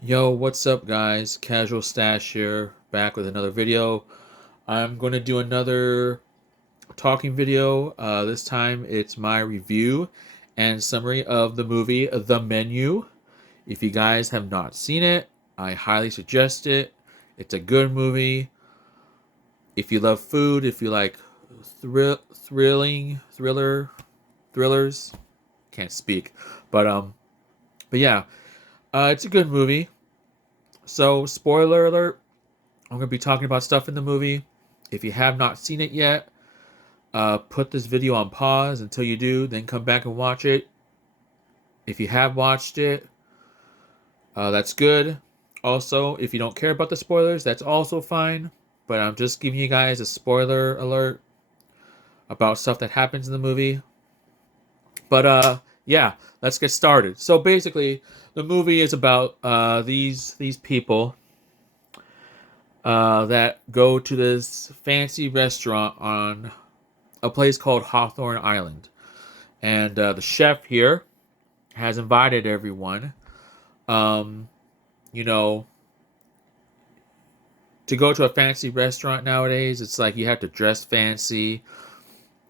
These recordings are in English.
Yo, what's up, guys? Casual Stash here, back with another video. I'm going to do another talking video. This time it's my review and summary of the movie The Menu. If you guys have not seen it, I highly suggest it. It's a good movie. If you love food, if you like thrillers, can't speak, but yeah, it's a good movie. So, spoiler alert, I'm going to be talking about stuff in the movie. If you have not seen it yet, put this video on pause until you do, then come back and watch it. If you have watched it, that's good. Also, if you don't care about the spoilers, that's also fine. But I'm just giving you guys a spoiler alert about stuff that happens in the movie. But yeah, let's get started. So basically, the movie is about these people that go to this fancy restaurant on a place called Hawthorne Island. And the chef here has invited everyone, um, you know, to go to a fancy restaurant nowadays. It's like you have to dress fancy,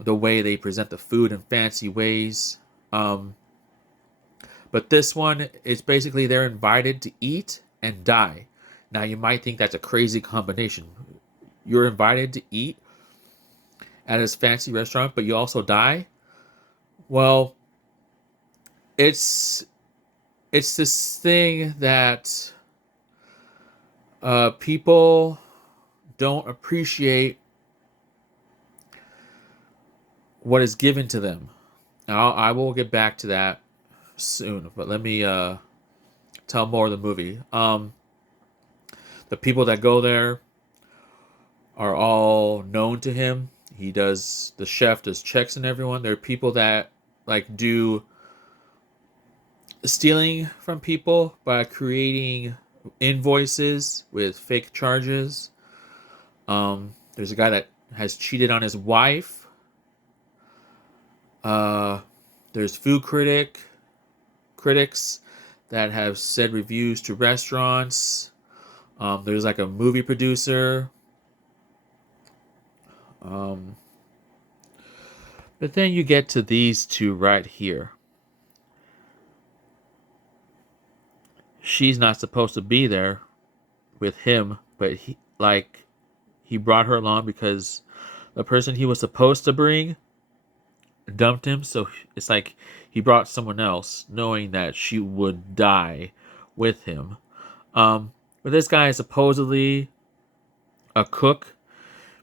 the way they present the food in fancy ways. Um, but this one is basically they're invited to eat and die. Now, you might think that's a crazy combination. You're invited to eat at this fancy restaurant, but you also die. Well, it's it's this thing that people don't appreciate what is given to them. Now, I will get back to that soon, but let me tell more of the movie. The people that go there are all known to him. The chef does checks on everyone. There are people that like do stealing from people by creating invoices with fake charges. There's a guy that has cheated on his wife. Uh, there's critics that have said reviews to restaurants. There's like a movie producer. Um, but then you get to these two right here. She's not supposed to be there with him, but he brought her along because the person he was supposed to bring dumped him. So it's like he brought someone else, knowing that she would die with him. But this guy is supposedly a cook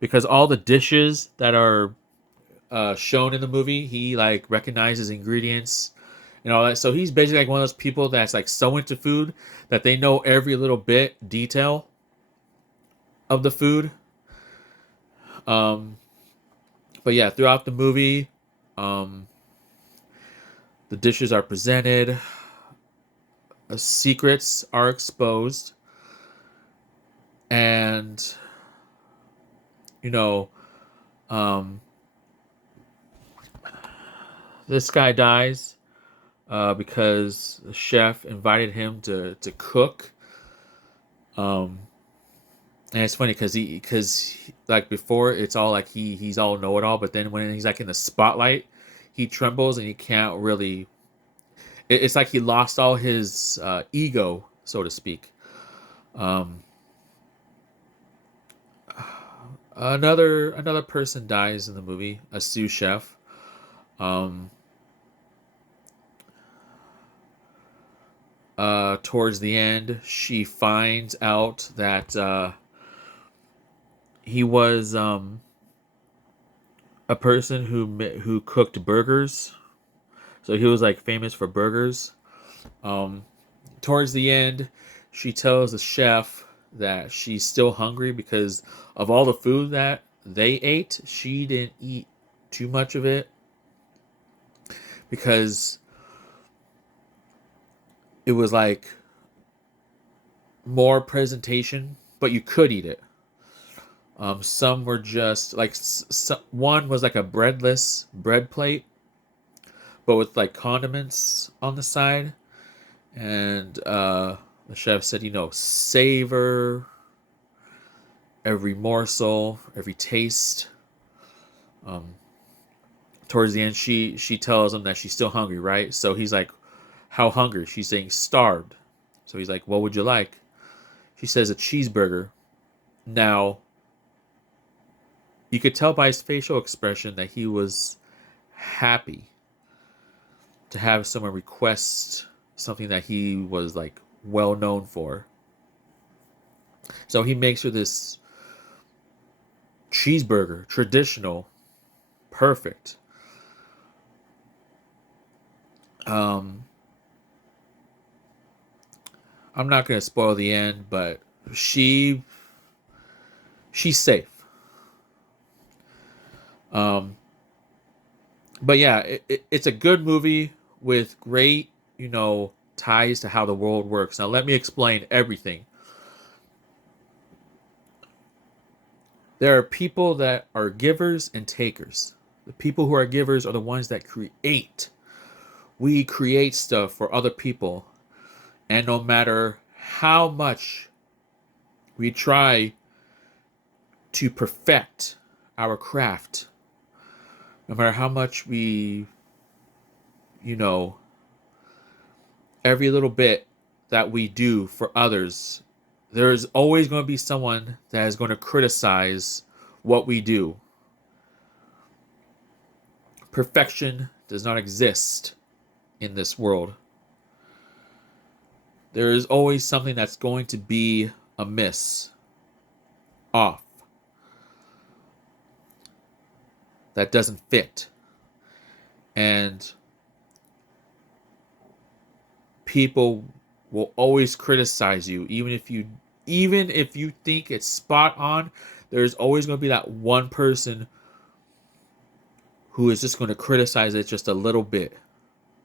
because all the dishes that are shown in the movie, he like recognizes ingredients and all that. So he's basically like one of those people that's like so into food that they know every little bit detail of the food. Um, but yeah, throughout the movie, um, the dishes are presented, secrets are exposed, and you know, um, this guy dies because the chef invited him to cook. Um, and it's funny because like before it's all like he's all know it all, but then when he's like in the spotlight, he trembles and he can't really. It's like he lost all his ego, so to speak. Um, another person dies in the movie, a sous chef. Um, Towards the end, she finds out that he was a person who cooked burgers. So he was like famous for burgers. Um, Towards the end, she tells the chef that she's still hungry because of all the food that they ate. She didn't eat too much of it because it was like more presentation, but you could eat it. Some were just like one was like a breadless bread plate, but with like condiments on the side, and The chef said, savor every morsel, every taste. Um, Towards the end, she tells him that she's still hungry, right? So he's like, "How hungry?" She's saying, "Starved." So he's like, "What would you like?" She says, "A cheeseburger." Now, you could tell by his facial expression that he was happy to have someone request something that he was like well known for. So he makes her this cheeseburger, traditional, perfect. Um, I'm not gonna spoil the end, but she she's safe. Um, but yeah, it's a good movie with great, ties to how the world works. Now let me explain everything. There are people that are givers and takers. The people who are givers are the ones that create. We create stuff for other people, and no matter how much we try to perfect our craft, no matter how much we, you know, every little bit that we do for others, there's always going to be someone that is going to criticize what we do. Perfection does not exist in this world. There is always something that's going to be amiss, off, that doesn't fit. And people will always criticize you even if you think it's spot on. There's always going to be that one person who is just going to criticize it just a little bit,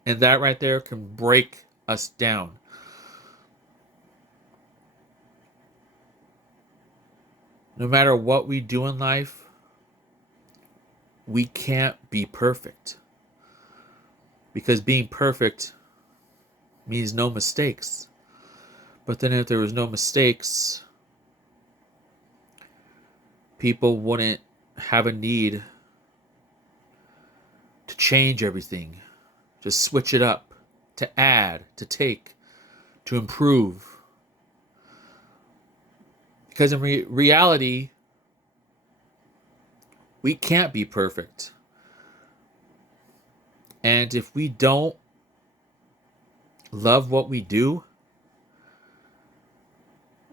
and that right there can break us down. No matter what we do in life, we can't be perfect, because being perfect means no mistakes. But then if there was no mistakes, people wouldn't have a need to change everything, to switch it up, to add, to take, to improve. Because in reality, we can't be perfect. And if we don't love what we do,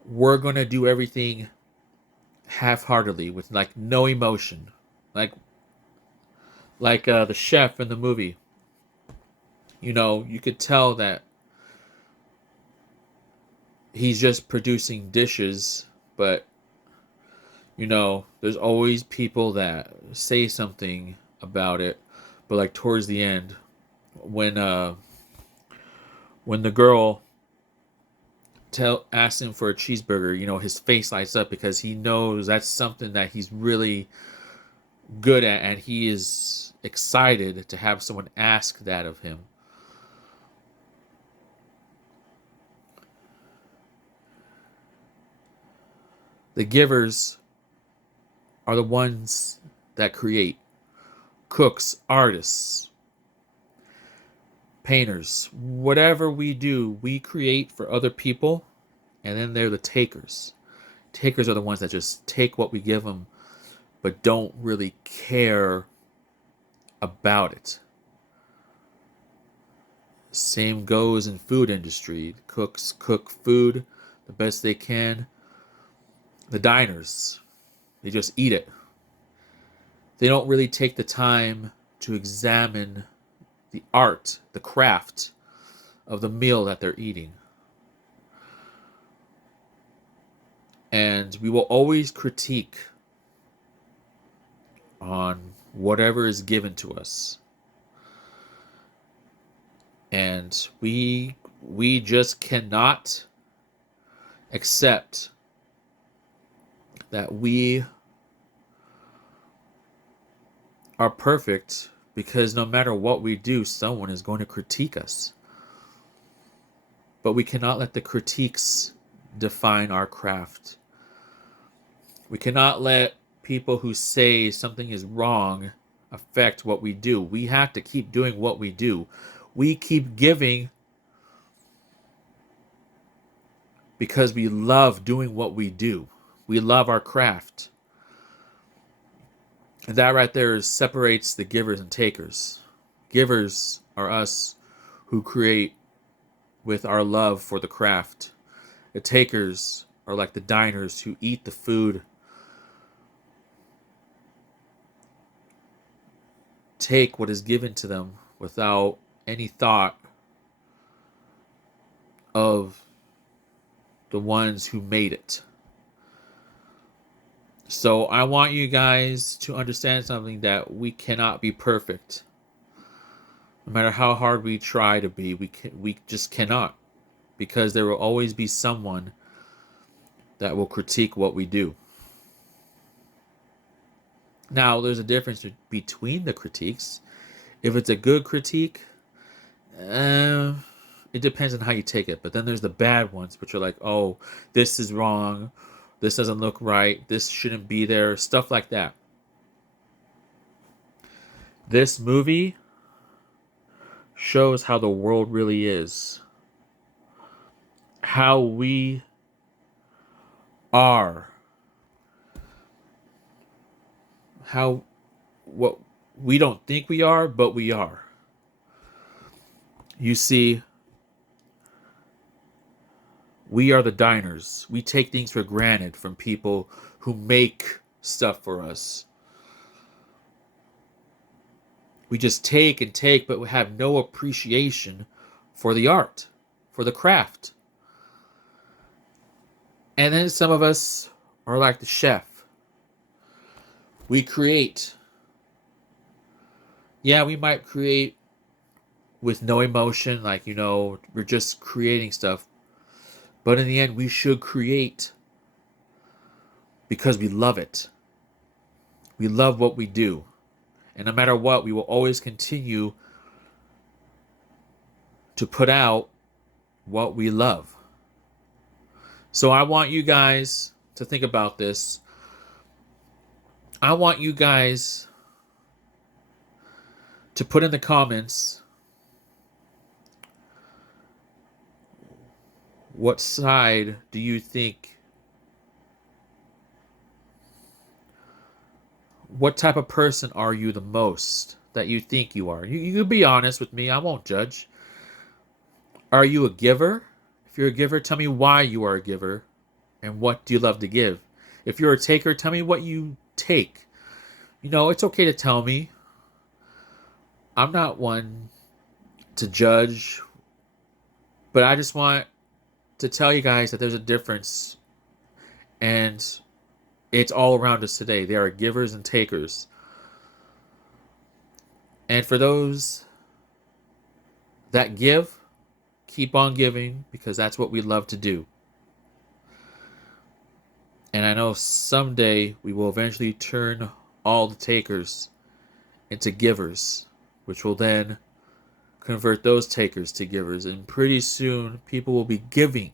we're going to do everything half-heartedly with like no emotion. Like the chef in the movie. You could tell that he's just producing dishes, but there's always people that say something about it. But like towards the end, when uh when the girl asks him for a cheeseburger, his face lights up because he knows that's something that he's really good at, and he is excited to have someone ask that of him. The givers are the ones that create. Cooks, artists, painters, whatever we do, we create for other people, and then they're the takers. Takers are the ones that just take what we give them, but don't really care about it. Same goes in food industry. Cooks cook food the best they can. The diners, they just eat it. They don't really take the time to examine the art, the craft of the meal that they're eating. And we will always critique on whatever is given to us. And we just cannot accept that we are perfect, because no matter what we do, someone is going to critique us. But we cannot let the critiques define our craft. We cannot let people who say something is wrong affect what we do. We have to keep doing what we do. We keep giving because we love doing what we do. We love our craft. And that right there separates the givers and takers. Givers are us who create with our love for the craft. The takers are like the diners who eat the food, take what is given to them without any thought of the ones who made it. So I want you guys to understand something, that we cannot be perfect. No matter how hard we try to be, we just cannot. Because there will always be someone that will critique what we do. Now, there's a difference between the critiques. If it's a good critique, it depends on how you take it. But then there's the bad ones, which are like, oh, this is wrong. This doesn't look right. This shouldn't be there. Stuff like that. This movie shows how the world really is. How we are. How what we don't think we are, but we are. You see, we are the diners. We take things for granted from people who make stuff for us. We just take and take, but we have no appreciation for the art, for the craft. And then some of us are like the chef. We create. Yeah, we might create with no emotion, like, we're just creating stuff. But in the end, we should create because we love it. We love what we do. And no matter what, we will always continue to put out what we love. So I want you guys to think about this. I want you guys to put in the comments what side do you think, what type of person are you the most that you think you are? You can be honest with me. I won't judge. Are you a giver? If you're a giver, tell me why you are a giver and what do you love to give. If you're a taker, tell me what you take. It's okay to tell me. I'm not one to judge, but I just want to tell you guys that there's a difference, and it's all around us today. There are givers and takers. And for those that give, keep on giving, because that's what we love to do. And I know someday we will eventually turn all the takers into givers, which will then convert those takers to givers. And pretty soon, people will be giving.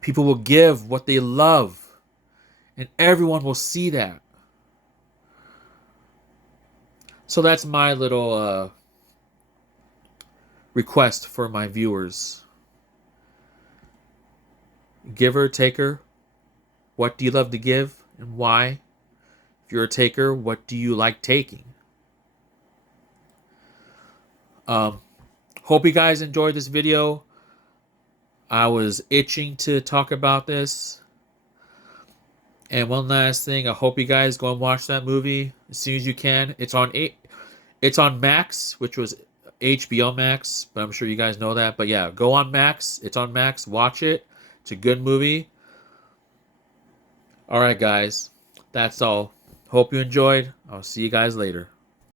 People will give what they love. And everyone will see that. So that's my little request for my viewers. Giver, taker, what do you love to give and why? If you're a taker, what do you like taking? Hope you guys enjoyed this video. I was itching to talk about this. And one last thing, I hope you guys go and watch that movie as soon as you can. It's on Max, which was HBO Max, but I'm sure you guys know that. But yeah, go on Max. It's on Max. Watch it. It's a good movie. All right, guys. That's all. Hope you enjoyed. I'll see you guys later.